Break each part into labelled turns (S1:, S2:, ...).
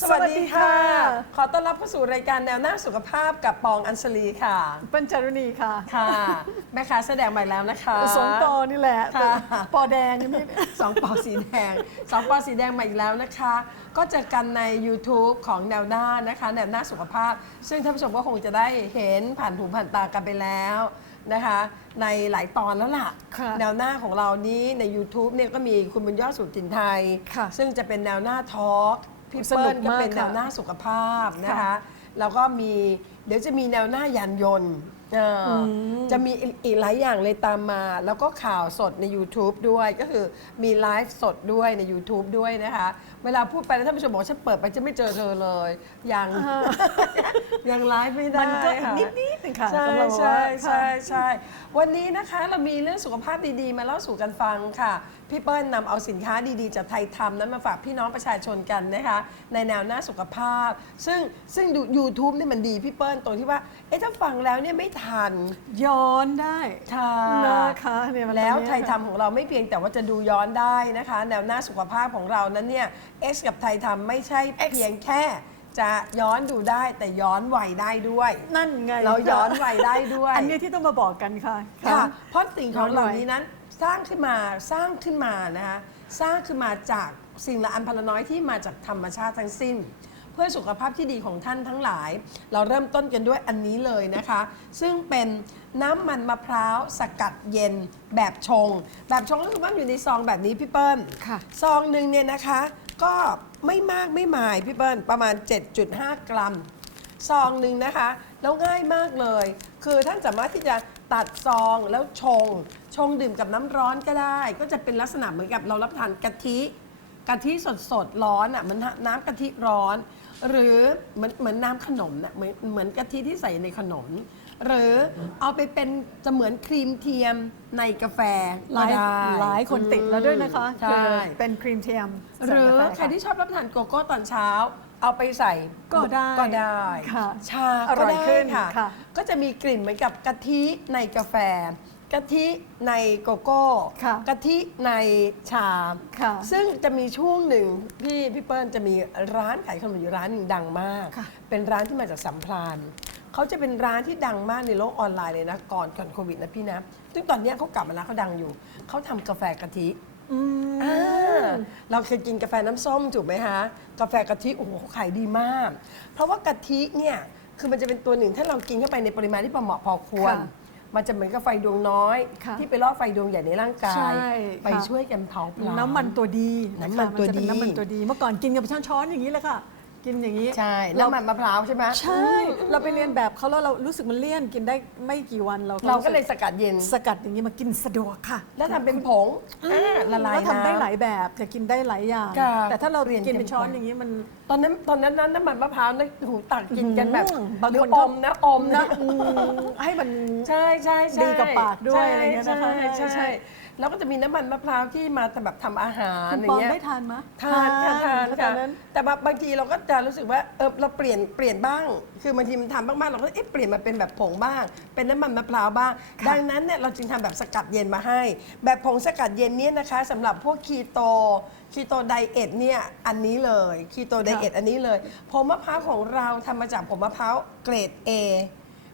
S1: สวัสดีค่ะ ขอต้อนรับเข้าสู่รายการแนวหน้าสุขภาพกับปองอัญชลีค่ะ
S2: เปิ้ลจารุณีค่ะ
S1: ค่ะ แม่ค้าแสดงใหม่แล้วนะคะ
S2: สองปอนี่แหละ
S1: ค่ะ
S2: ปอแดงนี่
S1: สองปอสีแดงสองปอสีแดงมาอีกแล้วนะคะ ก็เจอกันใน YouTube ของแนวหน้านะคะ แนวหน้าสุขภาพ ซึ่งท่านผู้ชมก็คงจะได้เห็นผ่านหูผ่านตากันไปแล้วนะคะ ในหลายตอนแล้วล่ะ
S2: ค่ะ
S1: แนวหน้าของเรานี้ใน YouTube เนี่ยก็มีคุณบุญยอดสุจินไทย
S2: ค่ะ
S1: ซึ่งจะเป็นแนวหน้าทอล์ก พี่
S2: สนุ
S1: เปิ้
S2: ก
S1: ลก็
S2: มาก
S1: เป็นแนว
S2: ค่ะ
S1: หน้าสุขภาพนะคะ
S2: ค่ะ
S1: แล้วก็มีเดี๋ยวจะมีแนวหน้ายานยนต์เอ่ออ
S2: ม
S1: จะมีอีกหลายอย่างเลยตามมา แล้วก็ข่าวสดใน YouTube ด้วยก็คือมีไลฟ์สดด้วยใน YouTube ด้วยนะคะ เวลาพูดไปแล้วท่านผู้ชมบอกว่าฉันเปิดไปจะไม่เจอเธอเลย ยังยังไลฟ์ไม่ได้
S2: มันก็
S1: ค่ะ
S2: นิดนิดนึงค่ะ
S1: ใช่
S2: สำหรับ
S1: ใช่
S2: ว่า
S1: ใช่ใช่วันนี้นะคะเรามีเรื่องสุขภาพดีๆ มาเล่าสู่กันฟังค่ะ พี่เปิ้ลนำเอาสินค้าดีๆ จากไทยทำนั้นมาฝากพี่น้องประชาชนกันนะคะในแนวหน้าสุขภาพ ซึ่งซึ่งดู YouTube นี่มันดีพี่เปิ้ลตรงที่ว่าเอ๊ะถ้าฟังแล้วเนี่ยไม่ทัน
S2: ย้อนได้
S1: ค่ะ
S2: นะคะเนี่ยมัน
S1: แล้ว
S2: ตรงนี้
S1: ไทยทำของเราไม่เพียงแต่ว่าจะดูย้อนได้นะคะ แนวหน้าสุขภาพของเรานั้นเนี่ย X กับไทยทำไม่ใช่เพียงแค่จะย้อนดูได้แต่ย้อนวัยได้ด้วย
S2: นั่นไง
S1: เราย้อนวัยได้ด้วย
S2: อันนี้ที่ต้องมาบอกกันค่ะ
S1: ค่ะ เพราะสิ่งของ
S2: ย้อนวัย
S1: เหล่านี้นั้น สร้างขึ้นมาสร้างขึ้นมานะคะสร้างขึ้นมาจากสิ่งละอันพันละน้อยที่มาจากธรรมชาติทั้งสิ้น เพื่อสุขภาพที่ดีของท่านทั้งหลาย เราเริ่มต้นกันด้วยอันนี้เลยนะคะ ซึ่งเป็นน้ำมันมะพร้าวสกัดเย็นแบบชง แบบชงก็คือว่าอยู่ในซองแบบนี้พี่เปิ้ล
S2: ค่ะ
S1: ซองหนึ่งเนี่ยนะคะ ก็ไม่มากไม่หมายพี่เปิ้ลประมาณ 7.5 กรัม ซองหนึ่งนะคะ แล้วง่ายมากเลย คือท่านสามารถที่จะ ตัดซองแล้วชง ชงดื่มกับน้ำร้อนก็ได้ ก็จะเป็นลักษณะเหมือนกับเรารับประทานกะทิกะทิสดสดๆร้อนอะเหมันน้ำกะทิร้อน หรือเหมือนเหมือนน้ำขนมน่ะเหมือนเหมือนกะทิที่ใส่ในขนม หรือเอาไปเป็นจะเหมือนครีมเทียมในกาแฟ
S2: หลาย
S1: ก็ได้
S2: หลายคนติดแล้วด้วยนะคะ
S1: ใช่
S2: คือเป็นครีมเทียม
S1: หรือ
S2: ใส่กาแฟ
S1: ใครที่ชอบรับประทานโกโก้ตอนเช้า เอาไปใส่
S2: ก็ได้
S1: ก็ได้
S2: ค่ะ
S1: ชา
S2: อร่
S1: ก็
S2: อย
S1: ได้
S2: ขึ้น
S1: ค่ะ
S2: ค่ะ
S1: ก็จะมีกลิ่นเหมือนกับกะทิในกาแฟ กะทิในโกโก้
S2: ค่ะ
S1: กะทิในชา
S2: ค่ะ
S1: ซึ่งจะมีช่วงหนึ่งพี่พี่เปิ้ลจะมีร้านขายขนมอยู่ร้านหนึ่งดังมาก
S2: ค่ะ
S1: เป็นร้านที่มาจากสัมพลานเขาจะเป็นร้านที่ดังมากในโลกออนไลน์เลยนะก่อนก่อนโควิดนะพี่นะซึ่งตอนเนี้ยเขากลับมาแล้วเขาดังอยู่เขาทำกาแฟกะทิ
S2: อืม
S1: อ่าเราเคยกินกาแฟน้ำส้มถูกไหมฮะกาแฟกะทิโอ้โหเขาขายดีมาก เพราะว่ากะทิเนี่ยคือมันจะเป็นตัวหนึ่งถ้าเรากินเข้าไปในปริมาณที่พอเหมาะพอควร
S2: ค่ะ
S1: มันจะเหมือนกับไฟดวงน้อย
S2: ค่ะ
S1: ที่ไปล่อไฟดวงใหญ่ในร่างกา
S2: ใช่
S1: ย ไป
S2: ค่ะ
S1: ช่วยกันเผาผลาญ
S2: น้ำมันตัวดี
S1: น้ำมันตัวดีะ
S2: คะจะเป็นน้ำมันตัวดี เมื่อก่อนกินกับช้อนช้อนๆอย่างนี้เลยค่ะ กินอย่างนี้
S1: ใช่
S2: เรา
S1: น้ำมันมะพร้าวใช่ไหม
S2: ใช่ เราไปเรียนแบบเขาแล้วเรารู้สึกมันเลี่ยนกินได้ไม่กี่วันเรา
S1: เราก็
S2: รู้สึ
S1: เลยสกัดเย็น
S2: สกัดอย่างนี้มากินสะดวกค่ะ
S1: แล้วทำเป็นผงอ่าละลาย
S2: แล้วทำได้
S1: น้ำ
S2: หลายแบบจะกินได้หลายอย่าง
S1: ค่ะ
S2: แต่ถ้าเรา
S1: เปลี่ยน
S2: กินเป็นช้อน
S1: เต็ม
S2: อย่างนี้มัน
S1: ตอนนั้นตอนนั้นน้ำมันมะพร้าวนะหูตักกินกันแบบ
S2: อืมบาง
S1: หรือ
S2: คน
S1: อ
S2: ก็
S1: มนะอมนะ
S2: นะอืมให้มัน
S1: ใช่ใช่ใช่
S2: ดีกับปากด้วย
S1: ใช่
S2: อะไรเงี้ยนะคะ
S1: ใช่
S2: ใช่
S1: ใช่ แล้วก็จะมีน้ำมันมะพร้าวที่มาแบบทำอาหาร
S2: คุณ
S1: อย่า
S2: ปอง
S1: งเงี้ย
S2: ได้ทานไหม
S1: ทานค่ะทาน
S2: ตอ
S1: ค่ะ
S2: นนั้น
S1: แต่ว่าบางทีเราก็จะรู้สึกว่าเออเราเปลี่ยนเปลี่ยนบ้าง คือบางทีมันทำบ้างๆเราก็เอ๊ะเปลี่ยนมาเป็นแบบผงบ้าง เป็นน้ำมันมะพร้าวบ้าง
S2: ค่ะ
S1: ดังนั้นเนี่ยเราจึงทำแบบสกัดเย็นมาให้ แบบผงสกัดเย็นเนี้นะคะสำหรับพวกคีโตคีโตไดเอทเนี่ยอันนี้เลยคีโตไดเอทอันนี้เลยผงมะพร้าวของเราทำมาจากผงมะพร้าวเกรด A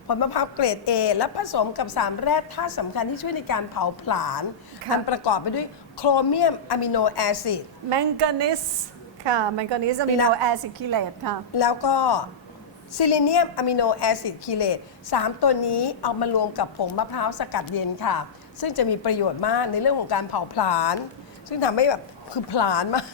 S1: ผลมะพร้าวเกรด A และผสมกับสารแร่ธาตุสำคัญที่ช่วยในการเผาผลาญ
S2: ค่ะ
S1: อันประกอบไปด้วยโครเมียมอะมิโนแอซิด
S2: แมงกานิสค่ะแมงกานิสอะมิโนแอซิดคิเลตค่ะ
S1: แล้วก็ซิลิเนียมอะมิโนแอซิดคิเลตสามตัวนี้เอามารวมกับผงมะพร้าวสกัดเย็นค่ะ ซึ่งจะมีประโยชน์มากในเรื่องของการเผาผลาญ ซึ่งทำให้แบบคือผลาญมาก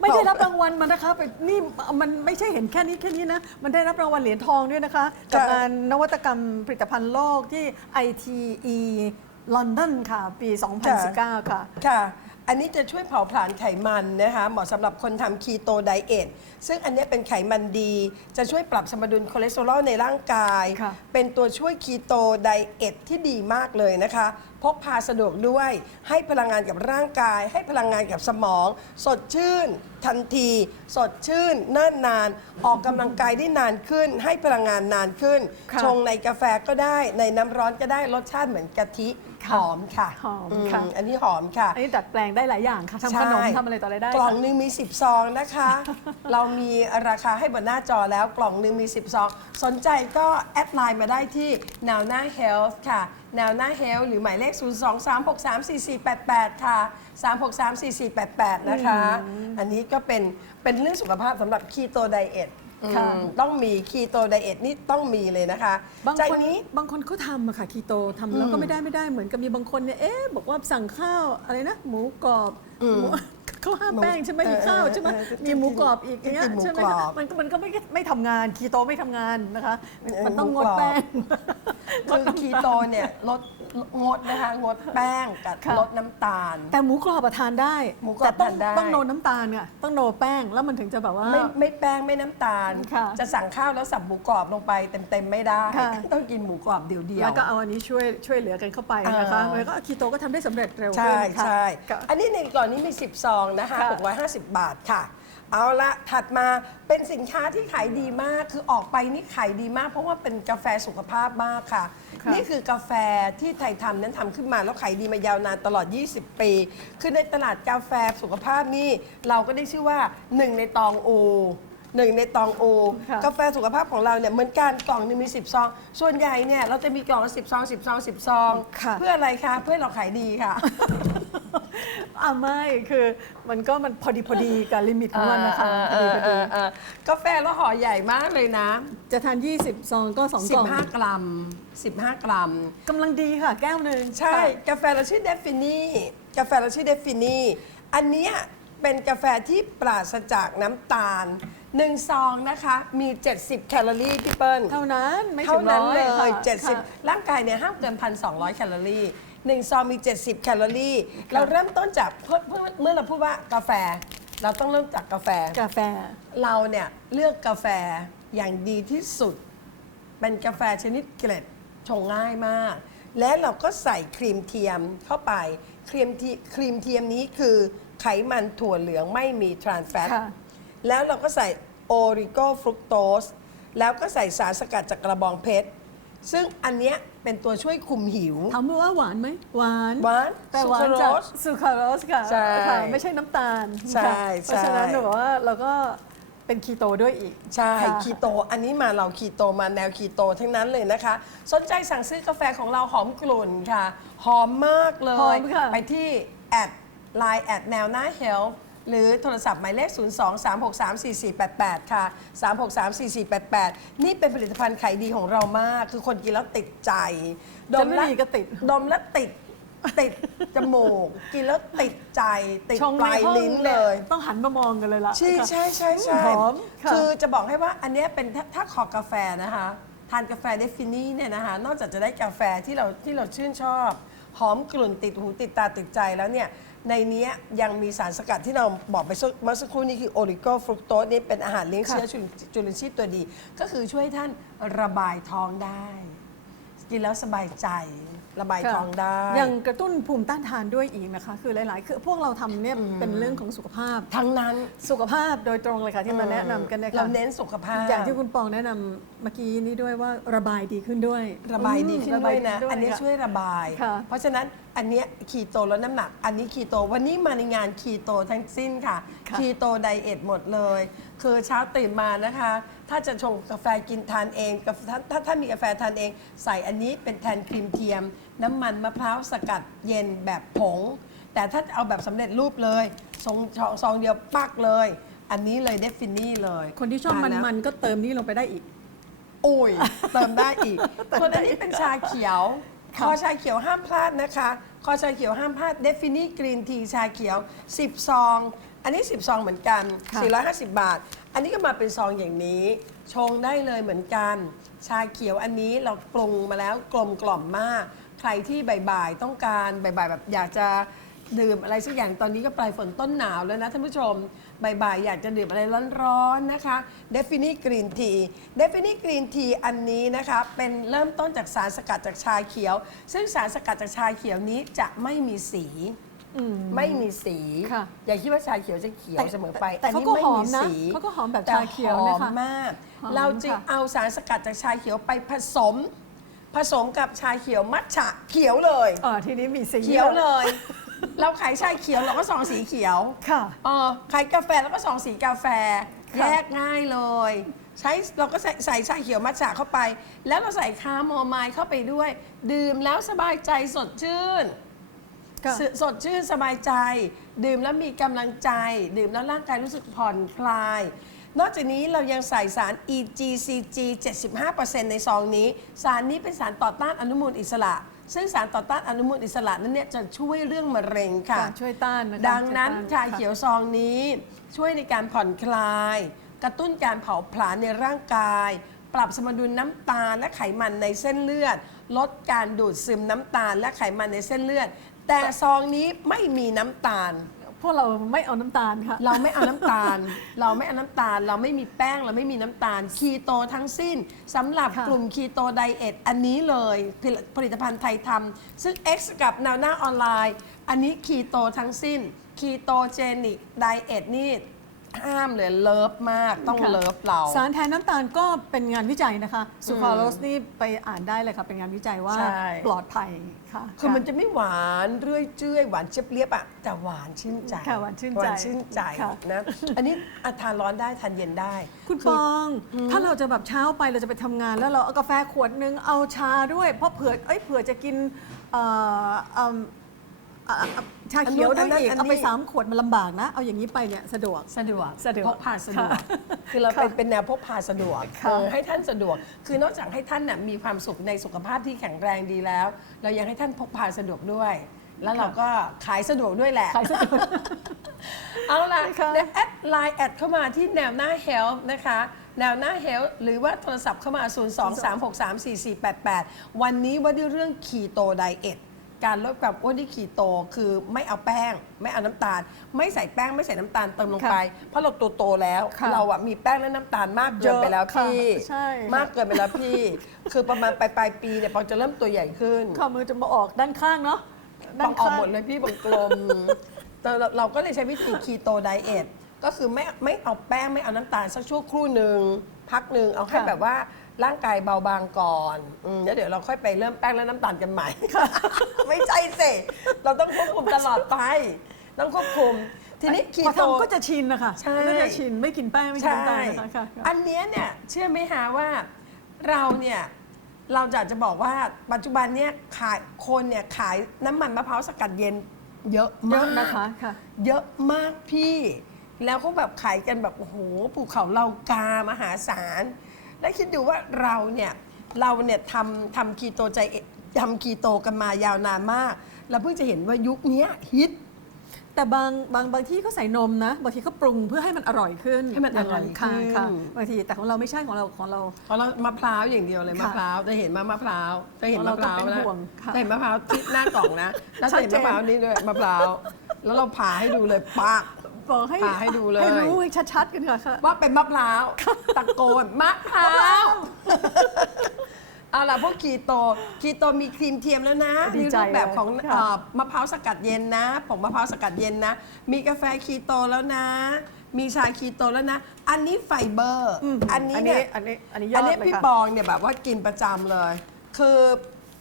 S2: ไม่ได้รับรางวัลมานะคะไปนี่มันไม่ใช่เห็นแค่นี้แค่นี้นะ มันได้รับรางวัลเหรียญทองด้วยนะคะกับงานนวัตกรรมผลิตภัณฑ์โลกที่ ITE ลอนดอนค่ะ ปี 2019 ค่ะ
S1: ค่ะ อันนี้จะช่วยเผาผลาญไขมันนะคะเหมาะสำหรับคนทำคีโตไดเอทซึ่งอันเนี้ยเป็นไขมันดี จะช่วยปรับสมดุลคอเลสเตอรอลในร่างกาย
S2: ค่ะ
S1: เป็นตัวช่วยคีโตไดเอทที่ดีมากเลยนะคะ พกพาสะดวกด้วย ให้พลังงานกับร่างกาย ให้พลังงานกับสมอง สดชื่น ทันที สดชื่นเนิ่นนาน ออกกำลังกายได้นานขึ้น ให้พลังงานนานขึ้น
S2: ค่ะ
S1: ชงในกาแฟก็ได้ ในน้ำร้อนก็ได้รสชาติเหมือนกะทิ
S2: ค่ะ
S1: หอมค่ะ
S2: หอมค่ะ
S1: อันนี้หอมค่ะ
S2: อันนี้ดัดแปลงได้หลายอย่างค่ะทำขนม
S1: ใช่
S2: ทำอะไรต่ออะไรได้
S1: กล่อง
S2: ค่ะ
S1: หนึงมี 10 ซองนะคะ เรามีราคาให้บนหน้าจอแล้วกล่องหนึงมี 10 ซอง สนใจก็แอดไลน์มาได้ที่ n o w หน้า Health ค่ะ n o w หน้า Health หรือหมายเลข 023634488 ค่ะ 3634488 นะคะ อันนี้ก็เป็นเป็นเรื่องสุขภาพสำหรับคีโตไดเอท
S2: ค่ะ
S1: ต้องมีคีโตไดเอทนี่ต้องมีเลยนะคะ
S2: บาง
S1: ใจ
S2: คน
S1: นี้
S2: บางคนเขาทำอะค่ะคีโตทำแล้วก็ไม่ได้ไม่ได้เหมือนกับมีบางคนเนี่ยเอ๊ะบอกว่าสั่งข้าวอะไรนะ หมูกรอบหมูเขาห้ามแป้งใช่ไหม
S1: เออ
S2: มีข้าวใช่ไหม
S1: เออเออ
S2: มีหมูกรอบอีกอย่างเงี้ย
S1: กินหมู
S2: ใช่ไหม
S1: กร
S2: คะ
S1: อบ
S2: มันก็มันก็ไม่ไม่ทำงานคีโตไม่ทำงานนะคะ
S1: เออ
S2: มันต้อง
S1: หมู
S2: งด
S1: กรอบ
S2: แป้ง
S1: คือคีโตเนี่ยลด งดนะคะงดแป้งกับ
S2: ค่ะ
S1: ลดน้ำตาล
S2: แต่หมูกรอบอะทานได้
S1: หมูกรอบ
S2: แต่ต้อง
S1: ทานได้
S2: ต้องโนน้ำตาลค่ะต้องโนแป้งแล้วมันถึงจะแบบว่า
S1: ไม่ไม่แป้งไม่น้ำตาล
S2: ค่ะ
S1: จะสั่งข้าวแล้วสับหมูกรอบลงไปเต็มๆไม่ได้
S2: ค่ะ
S1: ต้องกินหมูกรอบเดียวๆ
S2: แล้วก็เอาอันนี้ช่วยช่วยเหลือกันเข้าไปนะคะ
S1: เออ
S2: แล้วก็คีโตก็ทำได้สำเร็จเร็ว
S1: ใช่
S2: ขึ้นค่ะ
S1: ใช่
S2: ก็
S1: อันนี้ในกล่องนี้มี 10 ซองนะคะ
S2: ค่ะ
S1: 650 บาทค่ะ เอาละถัดมาเป็นสินค้าที่ขายดีมาก คือออกไปนี่ขายดีมาก เพราะว่าเป็นกาแฟสุขภาพมากค่ะ
S2: ค่ะ
S1: นี่คือกาแฟที่ไทยทำนั้นทำขึ้นมาแล้วขายดีมายาวนานตลอด 20 ปี คือในตลาดกาแฟสุขภาพนี่เราก็ได้ชื่อว่าหนึ่งในตองโอหนึ่งในตองโอ
S2: ค่ะ
S1: กาแฟสุขภาพของเราเนี่ยเหมือนกันกล่องหนึงมี 10 ซอง ส่วนใหญ่เนี่ยเราจะมีกล่องละ10 ซอง 10 ซอง 10 ซอง
S2: ค่ะ
S1: เพื่ออะไรคะ เพื่อให้เราขายดีค่ะ
S2: อ่าไม่คือมันก็มันพอดีพอดีกับลิมิตของมันนะคะพอดีพอดี
S1: เออๆกาแฟแล้วห่อใหญ่มากเลยนะ
S2: จะทาน 20 ซองก็2กล่อง
S1: 15 กรัม 15 กรัม
S2: กำลังดีค่ะ แก้วหนึ่ง
S1: ใช่
S2: ค่ะ
S1: กาแฟเราชื่อเดฟินี่กาแฟเราชื่อเดฟินี่อันเนี้ยเป็นกาแฟที่ปราศจากน้ำตาลหนึ่งซองนะคะ มี 70 แคลอรี่พี่เปิ้ล
S2: เท่านั้น ไม่ถึ
S1: เท่างนั้น
S2: ร้อย
S1: เลย
S2: ค่ะค่ะ
S1: 70 ร่างกายเนี่ยห้ามเกิน 1,200 แคลอรี่ หนึ่งซองมี 70 แคลอรี่ เราเริ่มต้นจากเพื่อเพื่อเมื่อเราพูดว่ากาแฟ เราต้องเริ่มจากกาแฟ
S2: กาแฟ
S1: เราเนี่ยเลือกกาแฟอย่างดีที่สุด เป็นกาแฟชนิดเกล็ดชงง่ายมาก และเราก็ใส่ครีมเทียมเข้าไปครีมทีครีมเทียมนี้คือไขมันถั่วเหลืองไม่มีทรานส์แฟต
S2: ค่ะ
S1: แล้วเราก็ใส่โอริโกฟรุกโตสแล้วก็ใส่สารสกัดจากกระบองเพชร ซึ่งอันเนี้ยเป็นตัวช่วยคุมหิว
S2: ถามว่าหวานไหมหวาน
S1: หวาน
S2: แต่หวานจากซูคราโรสค่ะ
S1: ใช่
S2: ค่ะไม่ใช่น้ำตาล
S1: ใช่
S2: ค่ะเพราะฉะนั้น
S1: ใช่
S2: หนูว่าเราก็เป็นคีโตด้วยอีก
S1: ใช่
S2: ค่ะ
S1: คีโต อันนี้มาเราคีโตมาแนวคีโตทั้งนั้นเลยนะคะ สนใจสั่งซื้อกาแฟของเราหอมกลุ่นค่ะ หอมมากเล
S2: หอยมค่ะ
S1: ไปที่แอดไลน์แอดแนวหน้าเฮล หรือโทรศัพท์หมายเลข 023634488 ค่ะ 3634488 นี่เป็นผลิตภัณฑ์ขายดีของเรามาก คือคนกินแล้วติดใจ
S2: จะไม่มีก็ติด
S1: ดมแล้วติดติดจมูก กินแล้วติดใจ ติด
S2: ชง
S1: ป
S2: ใน
S1: ลาย
S2: ห้อง
S1: ลิ้น
S2: นี่
S1: เลย
S2: ต้องหันมามองกันเลยล่ะ
S1: ใช่
S2: ค่ะ
S1: ใช่ใช่ใช่
S2: หอมค่ะ
S1: คือจะบอกให้ว่าอันเนี้ยเป็นถ้าถ้าขอกาแฟนะคะ ทานกาแฟเดฟินี่เนี่ยนะคะ นอกจากจะได้กาแฟที่เราที่เราชื่นชอบ หอมกลุ่นติดหูติดตาติดใจแล้วเนี่ย ในนี้ยังมีสารสกัดที่เราบอกไปเมื่อสักครู่นี้คือโอริโกฟรุกโตสนี่เป็นอาหารเลี้ยงเชื้อจุลินทรีย์ตัวดี ก็คือช่วยท่านระบายท้องได้ กินแล้วสบายใจ ระบาย
S2: ค่ะ
S1: ท้องได้
S2: ยังกระตุ้นภูมิต้านทานด้วยอีกนะคะ คือหลาย ๆ คือพวกเราทำเนี่ยเป็นเรื่องของสุขภาพ
S1: ทั้งนั้น
S2: สุขภาพโดยตรงเลยค่ะที่มาแนะนำกันเนี่ยค่ะ
S1: เราเน้นสุขภาพ
S2: อย่างที่คุณปองแนะนำเมื่อกี้นี้ด้วยว่าระบายดีขึ้นด้วย
S1: ระบายดีขึ้น
S2: อืม
S1: ด้วยนะ
S2: ระบา
S1: อันนี้
S2: ค่ะ
S1: ช่วยระบาย
S2: ค่ะ
S1: เพราะฉะนั้น อันเนี้ยคีโตลดน้ำหนัก อันนี้คีโตวันนี้มาในงานคีโตทั้งสิ้นค่ะ
S2: ค่ะ
S1: คีโตไดเอทหมดเลย คือเช้าตื่นมานะคะ ถ้าจะชงกาแฟกินทานเองกาแฟถ้าถ้าถ้ามีกาแฟทานเอง ใส่อันนี้เป็นแทนครีมเทียม น้ำมันมะพร้าวสกัดเย็นแบบผง แต่ถ้าเอาแบบสำเร็จรูปเลยซองซองซองเดียวปักเลย อันนี้เลยเดฟินี่เลย
S2: คนที่ชอบ
S1: ทาแล้ว
S2: มันๆก็เติมนี่ลงไปได้อีก
S1: โอ้ย เติมได้อีก ส่วนอันนี้เป็นชาเขียว ค
S2: ค่ะ
S1: อชาเขียวห้ามพลาดนะคะ คอชาเขียวห้ามพลาดเดฟินี่กรีนทีชาเขียว10ซองอันนี้ 10 ซองเหมือนกัน
S2: ค่ะ
S1: 450 บาท อันนี้ก็มาเป็นซองอย่างนี้ ชงได้เลยเหมือนกัน ชาเขียวอันนี้เราปรุงมาแล้วกลมกล่อมมาก ใครที่บ่ายๆต้องการบ่ายๆแบบอยากจะดื่มอะไรสักอย่างตอนนี้ก็ปลายฝนต้นหนาวแล้วนะท่านผู้ชม บ่ายๆ อยากจะดื่มอะไรร้อนๆนะคะ d e f i n i Green Tea d e f i n i Green Tea อันนี้นะคะเป็นเริ่มต้นจากสารสกัดจากชาเขียว ซึ่งสารสกัดจากชาเขียวนี้จะไม่มีสี
S2: อืม
S1: ไม่มีสี
S2: ค่ะ
S1: อย่าคิดว่าชาเขียวจะเขียว
S2: แต่
S1: เสมอไป
S2: แต่
S1: อันนี้
S2: เขาก็
S1: ไม่
S2: หอ
S1: มี
S2: มนะ
S1: สี
S2: เขาก็หอมแบบ
S1: แต่
S2: ชาเขียวนะคะ
S1: หอมมาก
S2: หอม
S1: เราจึง
S2: ค่ะ
S1: เอาสารสกัดจากชาเขียวไปผสม ผสมกับชาเขียวมัทฉะเขียวเลย
S2: อ่าทีนี้มีสี
S1: เขียวเลย เราขายชาเขียวเราก็ซองสีเขียว
S2: ค่ะ
S1: เออขายกาแฟแล้วก็ซองสีกาแฟ
S2: ค่ะ
S1: แยกง่ายเลย ใช้เราก็ใส่ใส่ชาเขียวมัทฉะเข้าไป แล้วเราใส่คาโมไมล์เข้าไปด้วย ดื่มแล้วสบายใจสดชื่น
S2: ค่ะ
S1: สสดชื่นสบายใจ ดื่มแล้วมีกำลังใจ ดื่มแล้วร่างกายรู้สึกผ่อนคลาย นอกจากนี้เรายังใส่สาร EGCG 75%ในซองนี้ สารนี้เป็นสารต่อต้านอนุมูลอิสระ ซึ่งสารต่อต้านอนุมูลอิสระนั้นเนี่ยจะช่วยเรื่องมะเร็งค่ะ
S2: ค่ะช่วยต้านนะคะ
S1: ดังนั้น
S2: ช่วยต้
S1: ชาเขียวซองนี้ช่วยในการผ่อนคลาย กระตุ้นการเผาผลาญในร่างกาย ปรับสมดุลน้ำตาลและไขมันในเส้นเลือด ลดการดูดซึมน้ำตาลและไขมันในเส้นเลือด แต่ซองนี้ไม่มีน้ำตาล
S2: พวกเราไม่เอาน้ำตาลค่ะ
S1: เราไม่เอาน้ำตาล เราไม่เอาน้ำตาล เราไม่มีแป้ง เราไม่มีน้ำตาล คีโตทั้งสิ้นสำหรับ
S2: ค่ะ
S1: กลุ่มคีโตไดเอทอันนี้เลยผลิตผลิตภัณฑ์ไทยทำซึ่ง X กับแนวหน้าออนไลน์ อันนี้คีโตทั้งสิ้น คีโตเจนิกไดเอทนี่ ห้ามเลยเลิฟมากต้อง
S2: ค่ะ
S1: เลิฟเรา
S2: สารแทนน้ำตาลก็เป็นงานวิจัยนะคะซูคราโลสนี่ไปอ่านได้เลยค่ะ เป็นงานวิจัยว่า
S1: ใช่
S2: ปลอดภัยค่ะ
S1: คือมันจะไม่หวานเรื่อยเจื้อยหวานเจี๊ยบเรียบอะแต่หวานชื่นใจ
S2: ค่ะหวานชื่นใจ
S1: หวานชื่นใจ
S2: ค่ะ
S1: นะอันนี้อะทานร้อนได้ทานเย็นได้
S2: คุณปอง ถ้าเราจะแบบเช้าไปเราจะไปทำงาน แล้วเราเอากาแฟขวดนึงเอาชาด้วย เพราะเผื่อเอ้ยเผื่อจะกินเอ่อเอิ่ม อะอะอะชาเขียวด้วยอีก
S1: อันนู้นอันนี้
S2: เอาไปสามขวดมันลำบากนะ เอาอย่างนี้ไปเนี่ยสะดวก
S1: สะดวก
S2: สะดวก
S1: พกพาสะดวก
S2: ค่ะ
S1: คือเราเป็น
S2: ค่ะ
S1: เป็นแนวพกพาสะดวก
S2: ค่ะ
S1: เออให้ท่านสะดวก คือนอกจากให้ท่านน่ะมีความสุขในสุขภาพที่แข็งแรงดีแล้ว เรายังให้ท่านพกพาสะดวกด้วย แล้วเราก็ขายสะดวกด้วยแหละ
S2: ขายสะดวก
S1: เอาล่ะ
S2: ค่ะ
S1: เดี๋ยวแอดไลน์แอดเข้ามาที่แนวหน้า Health นะคะ แนวหน้า Health หรือว่าโทรศัพท์เข้ามา 023634488 วันนี้ว่าด้วยเรื่องคีโตไดเอท การลดความอ้วนที่คีโตคือไม่เอาแป้ง ไม่เอาน้ำตาล ไม่ใส่แป้งไม่ใส่น้ำตาลเติมลงไป เพราะเราตัวโตแล้ว
S2: ค่ะ
S1: เราอะมีแป้งและน้ำตาลมากเกินไปแล้ว
S2: เยอะค่ะ
S1: พี่
S2: ใช่ค่ะ
S1: มากเกินไปแล้วพี่ คือประมาณปลายปลายๆปีเนี่ยปองจะเริ่มตัวใหญ่ขึ้น
S2: ข้อมือจะมาออกด้านข้างเนาะ
S1: บางออกหมดเลยพี่บางกลม แต่เราเราก็เลยใช้วิธีคีโตไดเอทก็คือไม่ไม่เอาแป้งไม่เอาน้ำตาลสักชั่วครู่หนึ่ง พักหนึ่งเอาให้
S2: ค่ะ
S1: แบบว่าร่างกายเบาบางก่อนอืมแล้วเดี๋ยวเราค่อยไปเริ่มแป้งและน้ำตาลกันใหม่ ไม่ใช่สิเราต้องควบคุมตลอดไป ต้องควบคุม ทีนี้คี
S2: พอ
S1: โต
S2: ทำก็จะชินนะคะ
S1: ใช่
S2: ก็จะชินไม่กินแป้งไม่กิน
S1: ใช่
S2: น้ำตาลนะคะค่ะค่ะ
S1: อันเนี้ยเนี่ยเชื่อไหมฮะว่าเราเนี่ยเราอยากจะบอกว่าปัจจุบันเนี่ยขายคนเนี่ยขายน้ำมันมะพร้าวสกัดเย็นเยอะ
S2: เย
S1: มา
S2: อะ
S1: ก
S2: นะคะค่ะ
S1: เยอะมากพี่ แล้วก็แบบขายกันแบบโอ้โหภูเขาเหล่ากามหาศาล แล้วคิดดูว่าเราเนี่ยเราเนี่ยทำทำคีโตใจทำคีโตกันมายาวนานมากเราเพิ่งจะเห็นว่ายุคเนี้ยฮิต
S2: แต่บางบางบางที่เขาใส่นมนะ บางทีเขาปรุงเพื่อให้มันอร่อยขึ้น
S1: ให้มันอร่อยา
S2: งค่ะ
S1: ขึ้น
S2: ค่ะบางทีแต่ของเราไม่ใช่ของเราของเรา
S1: เพราะเรามะพร้าวอย่างเดียวเลย
S2: ค่ะ
S1: มะพร้าวจะเห็นมามะพร้าวจะเห็น
S2: เพ
S1: มะ
S2: ราะ
S1: พ
S2: เรา
S1: ร้าว
S2: ก็เป็น
S1: นะ
S2: ห่วงค่ะ
S1: จะเห็นมะพร้าวที่หน้ากล่องนะแล้วจะเห็น
S2: ชั
S1: มะ
S2: ดเจน
S1: พร้าวนี่ด้วยมะพร้าวแล้วเราผ่าให้ดูเลยปัก
S2: บอกให้
S1: ผ่าให้ดูเลย
S2: ให้รู้ให้ชัดๆ กันค่ะค่ะ
S1: ว่าเป็นมะพร้าว ตะโกนมะพร้าวเอาล่ะพวกคีโตคีโตมีครีมเทียมแล้วนะ
S2: ดี
S1: มี
S2: ใจ
S1: รูปแบบของ
S2: เลยค่ะ
S1: เอ่อมะพร้าวสกัดเย็นนะผงมะพร้าวสกัดเย็นนะ มีกาแฟคีโตแล้วนะ มีชาคีโตแล้วนะ อันนี้ไฟเบอร์
S2: อืม
S1: อันนี้เนี่ย
S2: อันนี้อันนี้ยอ
S1: อั
S2: ด
S1: นนี้
S2: เลย
S1: พี่
S2: ค่ะ
S1: ปองเนี่ยแบบว่ากินประจำเลย คือ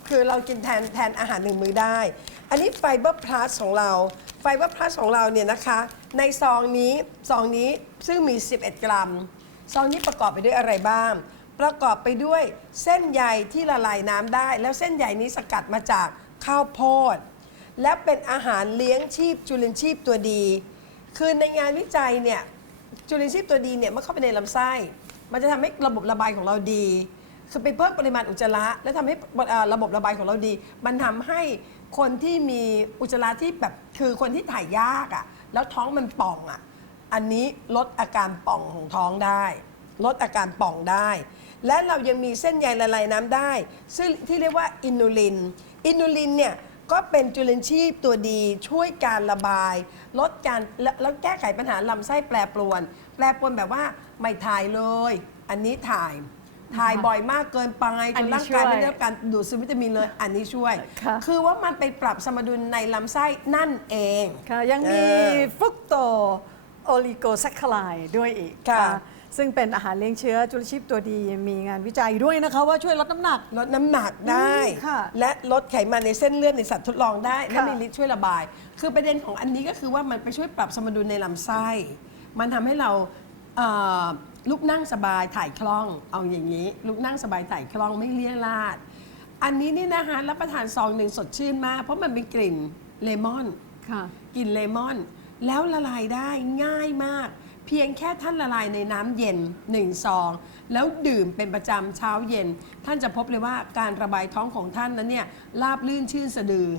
S1: คือเรากินแทนแทนอาหารหนึ่งมื้อได้ อันนี้ไฟเบอร์พลัสของเรา ไฟเบอร์พลัสของเราเนี่ยนะคะ ในซองนี้ซองนี้ซึ่งมี 11 กรัม ซองนี้ประกอบไปด้วยอะไรบ้าง ประกอบไปด้วยเส้นใยที่ละลายน้ำได้ แล้วเส้นใยนี้สกัดมาจากข้าวโพด และเป็นอาหารเลี้ยงชีพจุลินชีพตัวดี คือในงานวิจัยเนี่ยจุลินทรีย์ตัวดีเนี่ยเมื่อเข้าไปในลำไส้ มันจะทำให้ระบบระบายของเราดีคือไปเพิ่มปริมาณอุจจาระและทำให้ระบบระบายของเราดี มันทำให้ คนที่มีอุจจาระที่แบบคือคนที่ถ่ายยากอะ่ะ แล้วท้องมันป่องอะ่ะ อันนี้ลดอาการป่องของท้องได้ ลดอาการป่องได้ และเรายังมีเส้นใยละลายน้ำได้ ซึ่งที่เรียกว่าอินูลิน อินูลินเนี่ยก็เป็นจุลินทรีย์ตัวดีช่วยการระบาย ลดการแล้วแล้วแก้ไขปัญหาลำไส้แปรปรวน แปรปรวนแบบว่าไม่ถ่ายเลย อันนี้ถ่าย ถ่ายบ่อยมากเกินไป
S2: อั
S1: จ
S2: น
S1: น
S2: นี้
S1: ร่างกาย
S2: ช่วย
S1: ไม่ได้รับการดูดซึมวิตามินเลย อันนี้ช่วย
S2: ค่ะ
S1: คือว่ามันไปปรับสมดุลในลำไส้นั่นเอง
S2: ค่ะยังมี
S1: เออ
S2: ฟรุกโตโอลิโกแซคคลายด้วยอีก
S1: ค่ะ
S2: ซึ่งเป็นอาหารเลี้ยงเชื้อจุลชีพตัวดีมีงานวิจัยด้วยนะคะ ว่าช่วยลดน้ำหนัก
S1: ลดน้ำหนักได้
S2: อืมค่ะ
S1: และลดไขมันในเส้นเลือดในสัตว์ทดลองได้ และ
S2: ค่ะ
S1: มีฤทธิ์ช่วยระบาย คือประเด็นของอันนี้ก็คือว่ามันไปช่วยปรับสมดุลในลำไส้ มันทำให้เราเอ่อ ลุกนั่งสบายถ่ายคล่องเอาอย่างนี้ ลุกนั่งสบายถ่ายคล่องไม่เลี่ยราด อันนี้นี่นะคะรับประทานซองหนึ่งสดชื่นมาก เพราะมันเป็นกลิ่นเลมอน
S2: ค่ะ
S1: กลิ่นเลมอน แล้วละลายได้ง่ายมาก เพียงแค่ท่านละลายในน้ำเย็น1ซอง แล้วดื่มเป็นประจำเช้าเย็น ท่านจะพบเลยว่าการระบายท้องของท่านนั้นเนี่ยราบลื่นชื่นสะดือ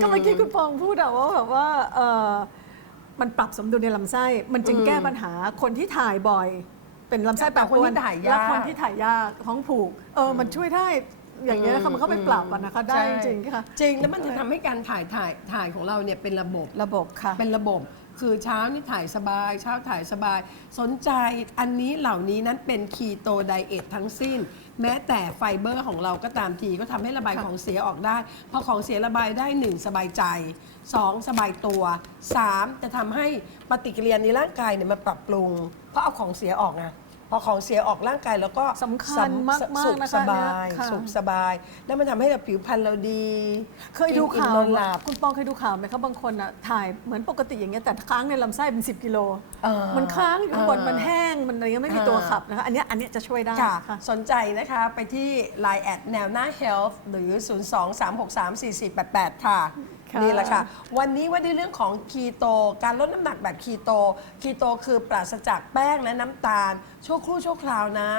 S2: ก็เมื่อกี้คุณปองพูดอะว่าแบบว่าเอ่อ มันปรับสมดุลในลำไส้ มันจึง
S1: อืม
S2: แก้ปัญหาคนที่ถ่ายบ่อย เป็นลำไส้แปรปรวน
S1: คนที่ถ่ายยาก
S2: และคนที่ถ่ายยากท้องผูก เออ มันช่วยได้อย่างเงี้ยค่ะมันก็ไปปรับอะนะคะได้
S1: ใช่
S2: จริงๆค่ะ
S1: จริงแล้วมันจะทำให้การถ่ายถ่ายถ่ายของเราเนี่ยเป็นระบบ
S2: ระบบค่ะ
S1: เป็นระบบ คือเช้านี่ถ่ายสบาย เช้าถ่ายสบาย สนใจอันนี้เหล่านี้นั้นเป็นคีโตไดเอททั้งสิ้น แม้แต่ไฟเบอร์ของเราก็ตามทีก็ทำให้ระบาย
S2: ค่ะ
S1: ของเสียออกได้ พอของเสียระบายได้ 1 สบายใจ 2 สบายตัว 3 จะทำให้ปฏิกิริยาในร่างกายเนี่ยมันปรับปรุง เพราะเอาของเสียออกไง พอของเสียออกร่างกายแล้วก็
S2: สำคัญมากๆ
S1: สุข
S2: นะคะ
S1: สบาย
S2: เนี่ยค่ะ
S1: สุขสบาย แล้วมันทำให้เราผิวพรรณเราดี
S2: เคยดู
S1: กิน
S2: ข่าว
S1: อิ่มนอนหลับ
S2: คุณปองเคยดูข่าวไหมครับบางคนอะถ่ายเหมือนปกติอย่างเงี้ยแต่ค้างในลำไส้เป็น 10 กิโล
S1: เออ
S2: มันค้างอยู่ข้างบน
S1: เออ
S2: มันแห้ง มันอะไรเงี้ยไม่มี
S1: เออ
S2: ตัวขับนะคะ อันเนี้ยอันเนี้ยจะช่วยได้
S1: ค่ะ
S2: ค่ะ
S1: สนใจนะคะไปที่ Line แอดแนวหน้า Health หรือ 023634488 ค่ะ
S2: ค่ะ
S1: นี่แหละค่ะ วันนี้ว่าด้วยเรื่องของคีโต การลดน้ำหนักแบบคีโต คีโตคือปราศจากแป้งและน้ำตาล ชั่วครู่ชั่วคราวนะ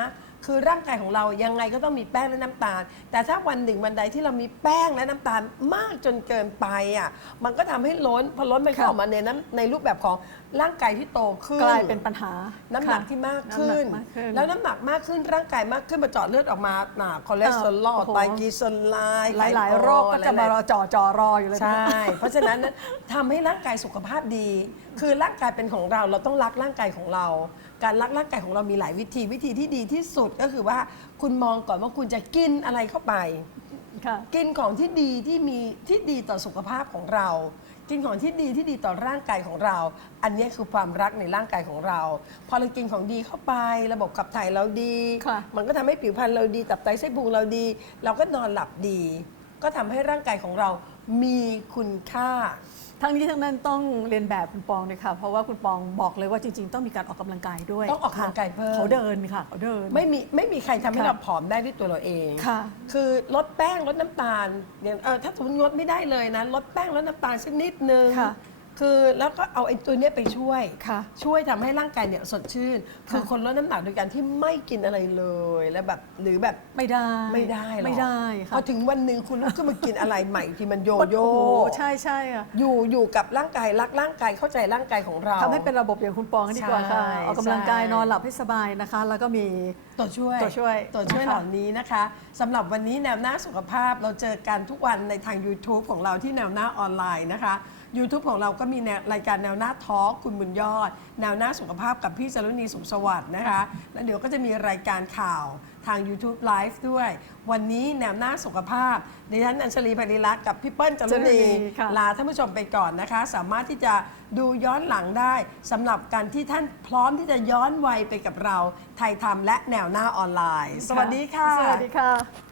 S1: คือร่างกายของเรายังไงก็ต้องมีแป้งและน้ำตาล แต่ถ้าวันหนึ่งวันใดที่เรามีแป้งและน้ำตาลมากจนเกินไปอะ มันก็ทำให้ล้น พอล้นมันก็
S2: ค่ะ
S1: ออกมาในน้ำในรูปแบบของร่างกายที่โตขึ้น
S2: กลายเป็นปัญหา
S1: น้ำหนัก
S2: ค่ะ
S1: ที่มากขึ้นำ
S2: หกมากขึ้น
S1: แล้วน้ำหนักมากขึ้นร่างกายมากขึ้นมาเจาะเลือดออกมาหนาคอเลสเตอรอล
S2: โอ้โห
S1: ไตรกลีเซอไรด์
S2: หลายๆโรคก็จะมารอจ่อจอรออยู่เลย
S1: ใช่
S2: นะ
S1: เพราะฉะนั้นนั้นทำให้ร่างกายสุขภาพดี คือร่างกายเป็นของเราเราต้องรักร่างกายของเรา การรักร่างกายของเรามีหลายวิธีวิธีที่ดีที่สุดก็คือว่าคุณมองก่อนว่าคุณจะกินอะไรเข้าไป
S2: ค่ะ
S1: กินของที่ดีที่มีที่ดีต่อสุขภาพของเรา กินของที่ดีที่ดีต่อร่างกายของเรา อันนี้คือความรักในร่างกายของเรา พอเรากินของดีเข้าไประบบขับถ่ายเราดี
S2: ค่ะ
S1: มันก็ทำให้ผิวพรรณเราดีตับไตไส้พุงเราดี เราก็นอนหลับดี ก็ทำให้ร่างกายของเรามีคุณค่า
S2: ทั้งนี้ทั้งนั้นต้องเรียนแบบคุณปองเลยค่ะ เพราะว่าคุณปองบอกเลยว่าจริง ๆ ต้องมีการออกกำลังกายด้วย
S1: ต้องออกกำลังกายเพิ่ม
S2: เขาเดินค่ะเขาเดิน
S1: ไม่มีไม่มีใครทำให้
S2: ค่ะ
S1: เราผอมได้ด้วยตัวเราเอง
S2: ค่ะ
S1: คือลดแป้งลดน้ำตาลอย่างเออถ้าสมมติงดไม่ได้เลยนะลดแป้งลดน้ำตาลสักนิดนึง
S2: ค่ะ
S1: คือแล้วก็เอาไอ้ตัวเนี้ยไปช่วย
S2: ค่ะ
S1: ช่วยทำให้ร่างกายเนี่ยสดชื่น คือคนลดน้ำหนักโดยการที่ไม่กินอะไรเลยแล้วแบบหรือแบบ
S2: ไม่ได้
S1: ไม่ได้หรอก
S2: ไม่ได้
S1: พ
S2: ค่ะ
S1: อถึงวันหนึ่งคุณลุกขึ้นมากินอะไรใหม่ที่มันโยโย่
S2: โอ้โหใช่ใช่อะ
S1: อยู่อยู่กับร่างกายรักร่างกายเข้าใจร่างกายของเรา
S2: ทำให้เป็นระบบอย่างคุณปองให้ดีกว่าค่ะ
S1: ใช่
S2: ออกกำลังกาย
S1: ใช่
S2: นอนหลับให้สบายนะคะ แล้วก็มี
S1: ตัวช่วย
S2: ตัวช่วย
S1: ตัวช่วย
S2: นะคะ
S1: เหล่านี้นะคะสำหรับวันนี้แนวหน้าสุขภาพเราเจอกันทุกวันในทาง YouTube ของเราที่แนวหน้าออนไลน์นะคะ YouTube ของเราก็มีแนวรายการแนวหน้าทอล์กคุณบุญยอด แนวหน้าสุขภาพกับพี่จารุณีสุขสวัสดิ์นะคะ แล้วเดี๋ยวก็จะมีรายการข่าวทาง YouTube Live ด้วย วันนี้แนวหน้าสุขภาพดิฉันอัญชลีภริรัตน์กับพี่เปิ้ลจารุณี
S2: จารุณีค่ะ
S1: ลาท่านผู้ชมไปก่อนนะคะ สามารถที่จะดูย้อนหลังได้สำหรับการที่ท่านพร้อมที่จะย้อนวัยไปกับเราไทยทำและแนวหน้าออนไลน์ สวัสดีค่ะ
S2: สวัสดีค่ะ